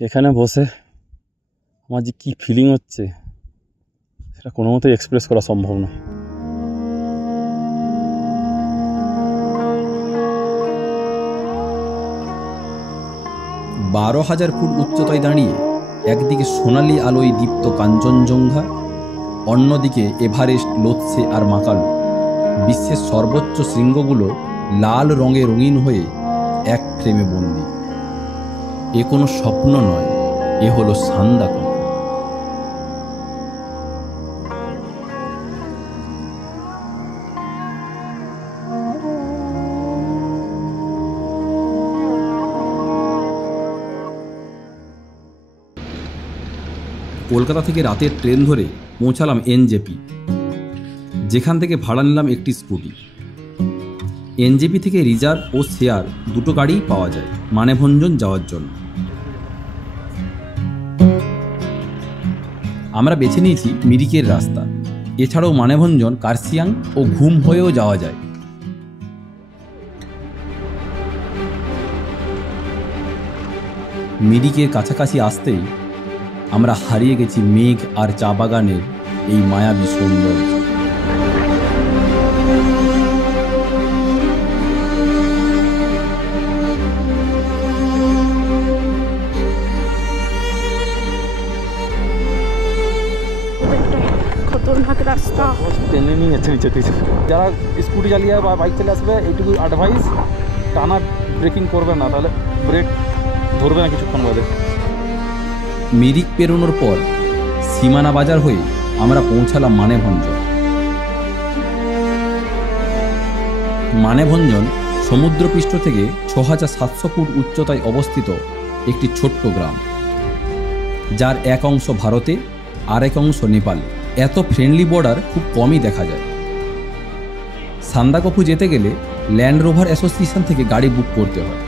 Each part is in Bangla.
এখানে বসে আমার যে কী ফিলিং হচ্ছে সেটা কোনো মতেই এক্সপ্রেস করা সম্ভব না। বারো হাজার ফুট উচ্চতায় দাঁড়িয়ে একদিকে সোনালি আলোয় দীপ্ত কাঞ্চনজঙ্ঘা, অন্যদিকে এভারেস্ট, লোৎসে আর মাকালু, বিশ্বের সর্বোচ্চ শৃঙ্গগুলো লাল রঙে রঙিন হয়ে এক ফ্রেমে বন্দি। এ কোনো স্বপ্ন নয়, এ হলো সান্দাকফু। কলকাতা থেকে রাতের ট্রেন ধরে পৌঁছালাম এনজেপি, যেখান থেকে ভাড়া নিলাম একটি স্কুটি। এনজেপি থেকে রিজার্ভ ও শেয়ার দুটো গাড়িই পাওয়া যায় মানেভঞ্জন যাওয়ার জন্য। আমরা বেছে নিয়েছি মিরিকের রাস্তা। এছাড়াও মানেভঞ্জন, কার্শিয়াং ও ঘুম হয়েও যাওয়া যায়। মিরিকের কাছাকাছি আসতেই আমরা হারিয়ে গেছি মেঘ আর চা বাগানের এই মায়াবী সৌন্দর্য। খতরনাক রাস্তা, টেনে নিয়ে যাচ্ছে নিচে। যারা স্কুটি চালিয়ে বা বাইক চালিয়ে আসবে এইটুকু অ্যাডভাইস, টানা ব্রেকিং করবে না, তাহলে ব্রেক ধরবে না কিছুক্ষণ বাদে। মিরিক পেরোনোর পর সীমানা বাজার হয়ে আমরা পৌঁছালাম মানেভঞ্জন। মানেভঞ্জন সমুদ্রপৃষ্ঠ থেকে ৬৭০০ ফুট উচ্চতায় অবস্থিত একটি ছোট্ট গ্রাম, যার এক অংশ ভারতে আর এক অংশ নেপালে। এত ফ্রেন্ডলি বর্ডার খুব কমই দেখা যায়। সান্দাকফু যেতে গেলে ল্যান্ড রোভার অ্যাসোসিয়েশন থেকে গাড়ি বুক করতে হয়,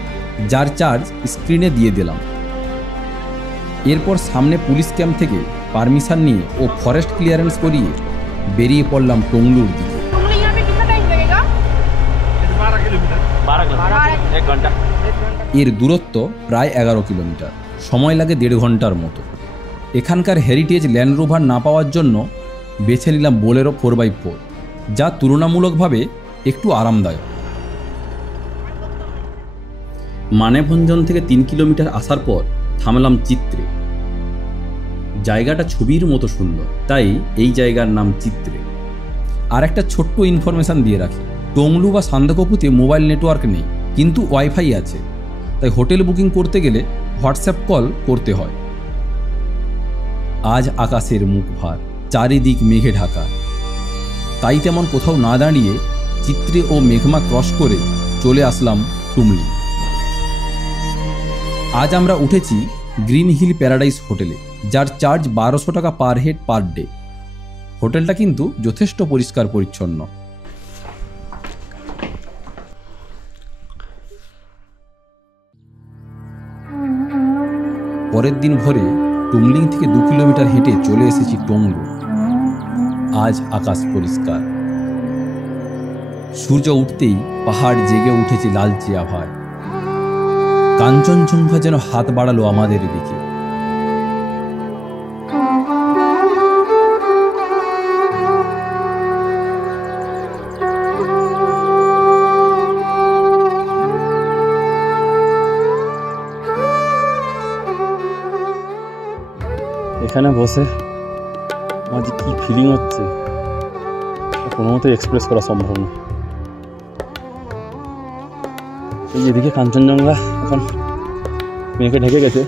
যার চার্জ স্ক্রিনে দিয়ে দিলাম। এরপর সামনে পুলিশ ক্যাম্প থেকে পারমিশন নিয়ে ও ফরেস্ট ক্লিয়ারেন্স করিয়ে বেরিয়ে পড়লাম টংলুর দিকে। এর দূরত্ব প্রায় ১১ কিলোমিটার, সময় লাগে ১.৫ ঘন্টার মতো। এখানকার হেরিটেজ ল্যান্ড রোভার না পাওয়ার জন্য বেছে নিলাম বোলেরো 4x4, যা তুলনামূলকভাবে একটু আরামদায়ক। মানেভঞ্জন থেকে ৩ কিলোমিটার আসার পর থামলাম চিত্রে। জায়গাটা ছবির মতো সুন্দর, তাই এই জায়গার নাম চিত্রে। আর একটা ছোট্ট ইনফরমেশান দিয়ে রাখি, টংলু বা সান্দাকফুতে মোবাইল নেটওয়ার্ক নেই, কিন্তু ওয়াইফাই আছে, তাই হোটেল বুকিং করতে গেলে হোয়াটসঅ্যাপ কল করতে হয়। আজ আকাশের মুখ ভার, চারিদিক মেঘে ঢাকা, তাই তেমন কোথাও না দাঁড়িয়ে চিত্রে ও মেঘমা ক্রস করে চলে আসলাম টুমলি। আজ আমরা উঠেছি গ্রিন হিল প্যারাডাইস হোটেলে, যার চার্জ ১২০০ টাকা পার হেড পার ডে। হোটেলটা কিন্তু যথেষ্ট পরিষ্কার পরিচ্ছন্ন। পরের দিন ভোরে টুমলিং থেকে ২ কিলোমিটার হেঁটে চলে এসেছি টংলু। আজ আকাশ পরিষ্কার, সূর্য উঠতেই পাহাড় জেগে উঠেছে লালচে আভায়। কাঞ্চনজঙ্ঘা যেন হাত বাড়ালো আমাদের দিকে। এখানে বসে আমার যে কী ফিলিং হচ্ছে কোনো মতেই এক্সপ্রেস করা সম্ভব না। এই এদিকে কাঞ্চনজঙ্ঘা এখন মেঘে ঢেকে গেছে।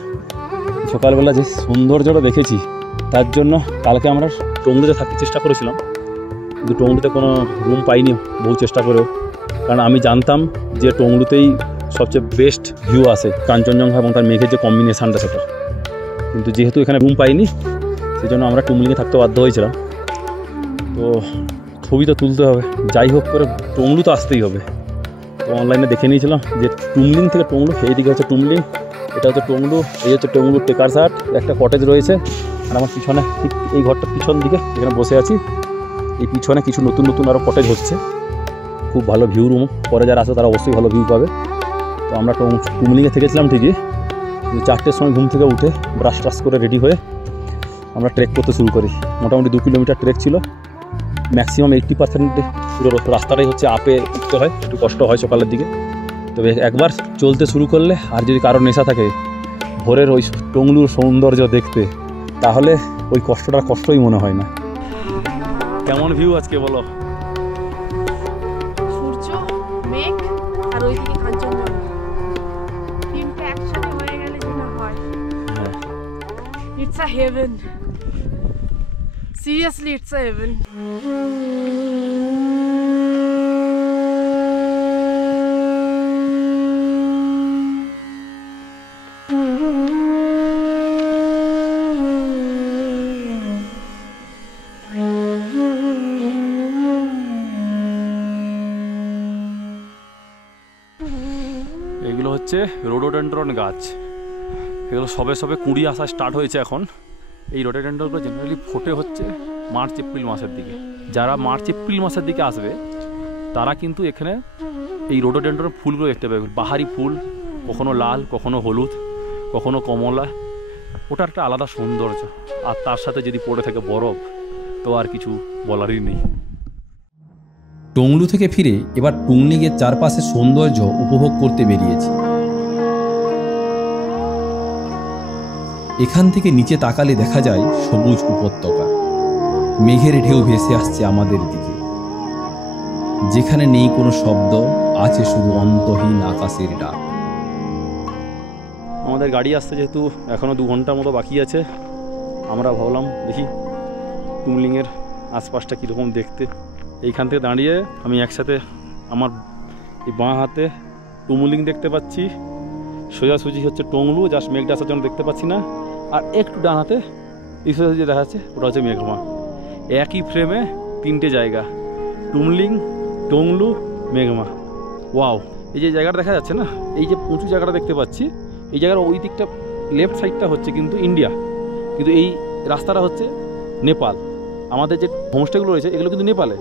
সকালবেলা যে সৌন্দর্যটা দেখেছি, তার জন্য কালকে আমরা টংলুতে থাকতে চেষ্টা করেছিলাম, কিন্তু টংলুতে কোনো রুম পাইনি বহু চেষ্টা করেও, কারণ আমি জানতাম যে টংলুতেই সবচেয়ে বেস্ট ভিউ আসে কাঞ্চনজঙ্ঘা এবং তার মেঘের যে কম্বিনেশানটা সেটা। কিন্তু যেহেতু এখানে রুম পাইনি, সেই জন্য আমরা টুমলিংয়ে থাকতে বাধ্য হয়েছিলাম। তো ছবি তো তুলতে হবে, যাই হোক করে টংলু তো আসতেই হবে। তো অনলাইনে দেখে নিয়েছিলাম যে টুমলিং থেকে টংলু, এইদিকে হচ্ছে টুমলিং, এটা হচ্ছে টংলু, এই হচ্ছে টংলু টেকারসাট। একটা কটেজ রয়েছে, আর আমার পিছনে ঠিক এই ঘরটার পিছন দিকে যেখানে বসে আছি, এই পিছনে কিছু নতুন নতুন আরও কটেজ হচ্ছে। খুব ভালো ভিউ রুম, পরে যারা আসে তারা অবশ্যই ভালো ভিউ পাবে। তো আমরা টুমলিংয়ে থেকেছিলাম ঠিকই, 4টের সময় ঘুম থেকে উঠে ব্রাশ ট্রাশ করে রেডি হয়ে আমরা ট্রেক করতে শুরু করি। মোটামুটি 2 কিলোমিটার ট্রেক ছিল। ম্যাক্সিমাম 80% পুরো রাস্তাটাই হচ্ছে আপে উঠতে হয়, একটু কষ্ট হয় সকালের দিকে। তবে একবার চলতে শুরু করলে, আর যদি কারোর নেশা থাকে ভোরের ওই টংলুর সৌন্দর্য দেখতে, তাহলে ওই কষ্টটা কষ্টই মনে হয় না। কেমন ভিউ আজকে বলো? সূর্য, মেঘ আর ওইদিকে কাঞ্চনজঙ্ঘা, তিনটা একসাথে হয়ে গেলে যেটা হয়, it's a haven. Seriously it's a haven. এগুলো হচ্ছে রোডোডেন্ড্রন গাছ। এগুলো সবে সবে কুঁড়ি আসা স্টার্ট হয়েছে এখন। এই রোডোডেন্ড্রনগুলো জেনারেলি ফোটে হচ্ছে মার্চ এপ্রিল মাসের দিকে। যারা মার্চ এপ্রিল মাসের দিকে আসবে তারা কিন্তু এখানে এই রোডোডেন্ড্রন ফুলগুলো দেখতে পাবে। বাহারি ফুল, কখনো লাল, কখনো হলুদ, কখনো কমলা। ওটার একটা আলাদা সৌন্দর্য। আর তার সাথে যদি পড়ে থাকে বরফ, তো আর কিছু বলারই নেই। টংলু থেকে ফিরে এবার টুংলিংয়ের চারপাশের সৌন্দর্য উপভোগ করতে বেরিয়েছি। এখান থেকে নিচে তাকালে দেখা যায় সবুজ উপত্যকা, মেঘের ঢেউ ভেসে আসছে আমাদের দিকে। যেখানে নেই কোনো শব্দ, আছে শুধু অন্তহীন আকাশের ডাক। আমাদের গাড়ি আসতে যেহেতু এখনও 2 ঘন্টার মতো বাকি আছে, আমরা ভাবলাম দেখি টুংলিংয়ের আশপাশটা কীরকম দেখতে। এইখান থেকে দাঁড়িয়ে আমি একসাথে আমার এই বাঁ হাতে টুমুলিং দেখতে পাচ্ছি, সোজাসুজি হচ্ছে টংলু, জাস্ট মেঘটা আসার জন্য দেখতে পাচ্ছি না। আর একটু ডান হাতে এই সোজাসুজি দেখা যাচ্ছে, ওটা হচ্ছে মেঘমা। একই ফ্রেমে 3টে জায়গা, টুমলিং, টংলু, মেঘমা। ওয়াও! এই যে জায়গাটা দেখা যাচ্ছে না, এই যে উঁচু জায়গাটা দেখতে পাচ্ছি, এই জায়গার ওই দিকটা লেফট সাইডটা হচ্ছে কিন্তু ইন্ডিয়া, কিন্তু এই রাস্তাটা হচ্ছে নেপাল। আমাদের যে হোমস্টেগুলো রয়েছে এগুলো কিন্তু নেপালে,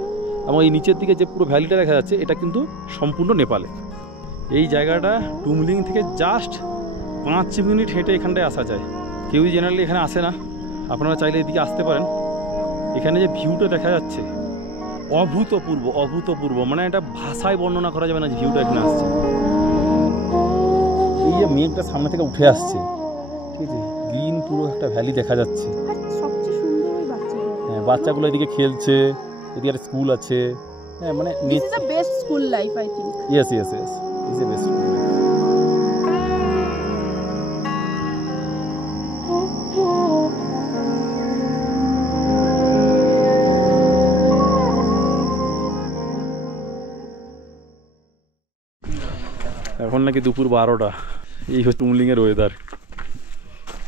এবং এই নিচের দিকে যে পুরো ভ্যালিটা দেখা যাচ্ছে এটা কিন্তু সম্পূর্ণ নেপালে। এই জায়গাটা টুমলিং থেকে জাস্ট 5 মিনিট হেঁটে এখানটায় আসা যায়। কেউই জেনারেলি এখানে আসে না, আপনারা চাইলে এদিকে আসতে পারেন। এখানে যে ভিউটা দেখা যাচ্ছে অভূতপূর্ব, অভূতপূর্ব, মানে এটা ভাষায় বর্ণনা করা যাবে না যে ভিউটা এখানে আসছে। এই যে মেঘটা সামনে থেকে উঠে আসছে, ঠিক আছে, গ্রিন পুরো একটা ভ্যালি দেখা যাচ্ছে। সবচেয়ে সুন্দর ওই বাচ্চাগুলো। হ্যাঁ, বাচ্চাগুলো এদিকে খেলছে, এদিকে একটা স্কুল আছে। হ্যাঁ, মানে this is the best school life I think. Yes yes yes, is the best. এখন নাকি দুপুর 12টা, এই হচ্ছে টুমলিংয়ের ওয়েদার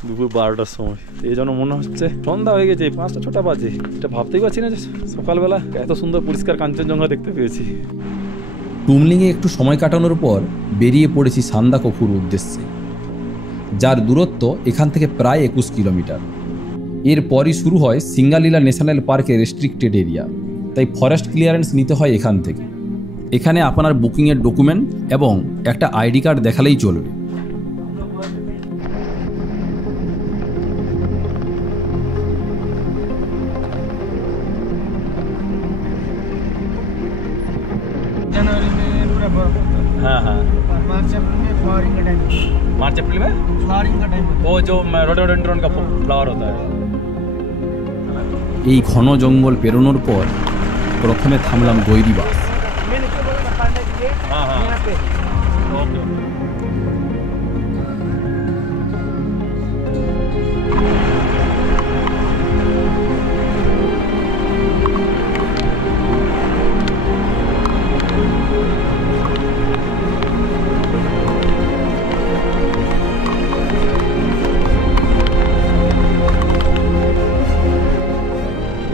দুপুর 12টার সময়। এই জন্য মনে হচ্ছে সন্ধ্যা হয়ে গেছে, 5টা-6টা বাজে। এটা ভাবতেই পারছি না যে সকালবেলা এত সুন্দর পরিষ্কার কাঞ্চনজঙ্ঘা দেখতে পেয়েছি। টুমলিংয়ে একটু সময় কাটানোর পর বেরিয়ে পড়েছি সান্দাকফুর উদ্দেশ্যে, যার দূরত্ব এখান থেকে প্রায় 21 কিলোমিটার। এরপরই শুরু হয় সিঙ্গালীলা ন্যাশনাল পার্কের রেস্ট্রিক্টেড এরিয়া, তাই ফরেস্ট ক্লিয়ারেন্স নিতে হয় এখান থেকে। এখানে আপনার বুকিংয়ের ডকুমেন্ট এবং একটা আইডি কার্ড দেখালেই চলবে। जनवरी में पूरा बर्फ होता है हाँ हाँ, और मार्च अप्रैल में फ्लावरिंग का टाइम मार्च अप्रैल में फ्लावरिंग का टाइम होता वो जो रोडोडेंड्रन का फ्लावर होता है। এই ঘন জঙ্গল পেরোনোর পর প্রথমে থামলাম গৈরিবাস। है। मैंने क्या बोला ना, पांडा जी गेट हाँ हाँ, यहाँ पे ओके।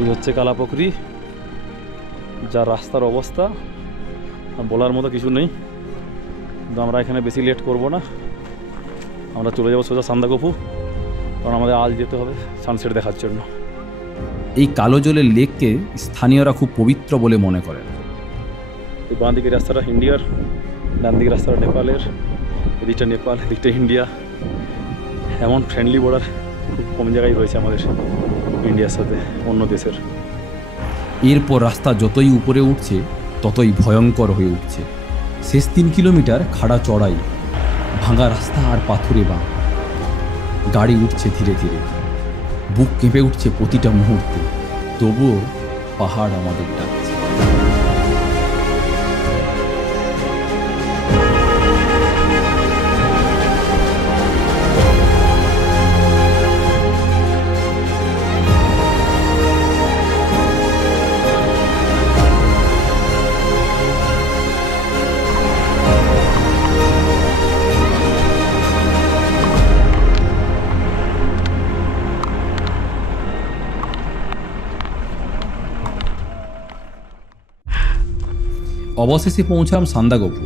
এই হচ্ছে কালাপুকুরি, যা রাস্তার অবস্থা বলার মতো কিছু নেই। কিন্তু আমরা এখানে বেশি লেট করব না, আমরা চলে যাবো সোজা সান্দাকফু, কারণ আমাদের আজ যেতে হবে সানসেট দেখার জন্য। এই কালো জলের লেককে স্থানীয়রা খুব পবিত্র বলে মনে করেন। এই বাঁ দিকের রাস্তাটা ইন্ডিয়ার, ডান দিকের রাস্তাটা নেপালের, এদিকটা নেপাল, এদিকটা ইন্ডিয়া। এমন ফ্রেন্ডলি বর্ডার খুব কম জায়গায় রয়েছে আমাদের ইন্ডিয়ার সাথে অন্য দেশের। এরপর রাস্তা যতই উপরে উঠছে ততই ভয়ঙ্কর হয়ে উঠছে। শেষ 3 কিলোমিটার খাড়া চড়াই, ভাঙা রাস্তা আর পাথুরে বাঁ। গাড়ি উঠছে ধীরে ধীরে, বুক কেঁপে উঠছে প্রতিটা মুহূর্তে। তবুও পাহাড় আমাদের ডাকছে। অবশেষে পৌঁছালাম সান্দাকফু,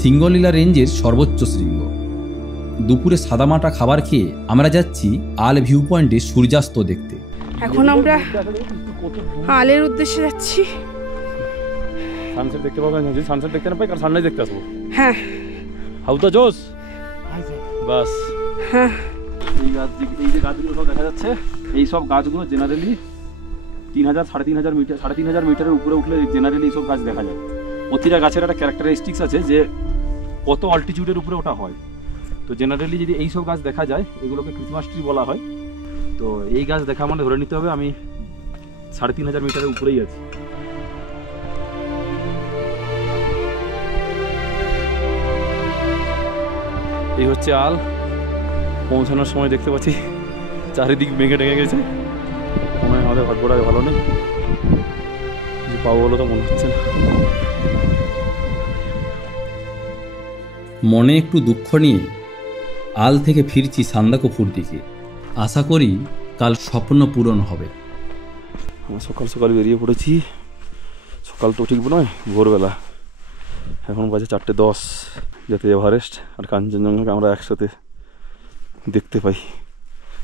সিঙ্গলীলা রেঞ্জের সর্বোচ্চ শৃঙ্গ। দুপুরে সাদামাটা খাবার খেয়ে আমরা যাচ্ছি আল ভিউ পয়েন্টে সূর্যাস্ত দেখতে। এখন আমরা আলের উদ্দেশ্যে যাচ্ছি। সানসেট দেখতে পাবো না, যদি সানসেট দেখতে না পাই কারণ সানরাইজ দেখতে আসবো। হ্যাঁ হাউ দ্য জোস বাস। হ্যাঁ, এই যে গাছগুলো সব দেখা যাচ্ছে, এই সব গাছগুলো জেনারেলি 3000 3.5 মিটারের উপরে উঠলে জেনারেলি এইসব গাছ দেখা যায়। প্রতিটা গাছের একটা ক্যারেক্টারিস্টিক্স আছে যে কত অল্টিটিউডের উপরে ওটা হয়। তো জেনারেলি যদি এইসব গাছ দেখা যায় এগুলোকে ক্রিসমাস ট্রি বলা হয়। তো এই গাছ দেখা মানে ধরে নিতে হবে আমি 3.5 মিটারের উপরেই আছি। এই হচ্ছে আল। পৌঁছানোর সময় দেখতে পাচ্ছি চারিদিক মেঘে ঢেকে গেছে। মনে হয় আমাদের ভাগ্যটা ভালো নেই, যে পাবো বলে তো মনে হচ্ছে না। মনে একটু দুঃখ নিয়ে আল থেকে ফিরছি সান্দাকফুর দিকে। আশা করি কাল স্বপ্ন পূরণ হবে। আমরা সকাল সকাল বেরিয়ে পড়েছি। সকাল তো ঠিক নয়, ভোরবেলা। এখন বাজে 4:10, যাতে এভারেস্ট আর কাঞ্চনজঙ্ঘাকে আমরা একসাথে দেখতে পাই।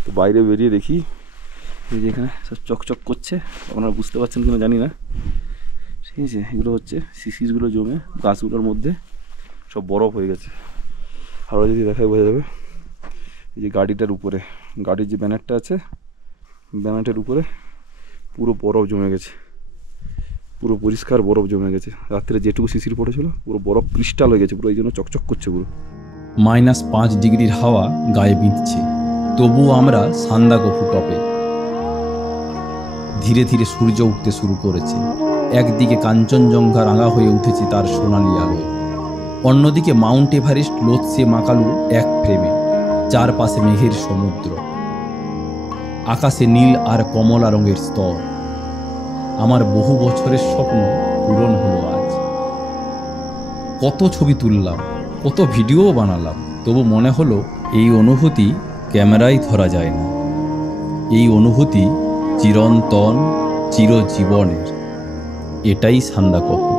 তো বাইরে বেরিয়ে দেখি এই যে এখানে সব চকচক করছে, আপনারা বুঝতে পারছেন কিনা জানি না। ঠিক আছে, এগুলো হচ্ছে শিশিরগুলো জমে গাছগুলোর মধ্যে সব বরফ হয়ে গেছে। আরও যদি দেখায় বোঝা যাবে, এই যে গাড়িটার উপরে, গাড়ির যে ব্যানারটা আছে, ব্যানারটার উপরে পুরো বরফ জমে গেছে, পুরো পরিষ্কার বরফ জমে গেছে। রাত্রে যেটুকু শিশির পড়েছিল পুরো বরফ ক্রিস্টাল হয়ে গেছে পুরো, এই জন্য চকচক করছে পুরো। -5 ডিগ্রির হাওয়া গায়ে বিঁধছে, তবুও আমরা সান্দাকফু টপে। ধীরে ধীরে সূর্য উঠতে শুরু করেছে। একদিকে কাঞ্চনজঙ্ঘা রাঙা হয়ে উঠেছে তার সোনালি আলোয়, অন্যদিকে মাউন্ট এভারেস্ট লোৎসে মাকালু এক ফ্রেমে, চারপাশে মেঘের সমুদ্র, আকাশে নীল আর কমলা রঙের স্তর। আমার বহু বছরের স্বপ্ন পূরণ হলো আজ। কত ছবি তুললাম, কত ভিডিও বানালাম, তবু মনে হলো এই অনুভূতি ক্যামেরায় ধরা যায় না। এই অনুভূতি চিরন্তন, চিরজীবনের। এটাই সান্দাকফু।